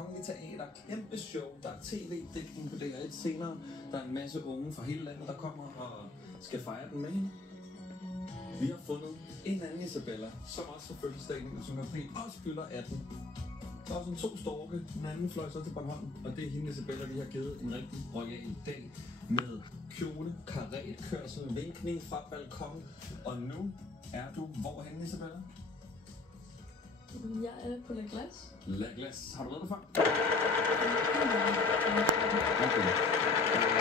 Kongelige Teater, kæmpe show, der er tv-dækning på DR1 senere, der er en masse unge fra hele landet, der kommer og skal fejre den med hende. Vi har fundet en anden Isabella, som også har fødselsdagen, som april også fylder 18. Der er sådan 2 storke, den anden fløj så til Bornholm, og det er hende Isabella, vi har givet en rigtig royal dag med kjole, karetkørsel, vinkning fra balkon. Og nu er du hvorhenne, Isabella? Jeg er på La Glace. La Glace. Har du været der før? Okay.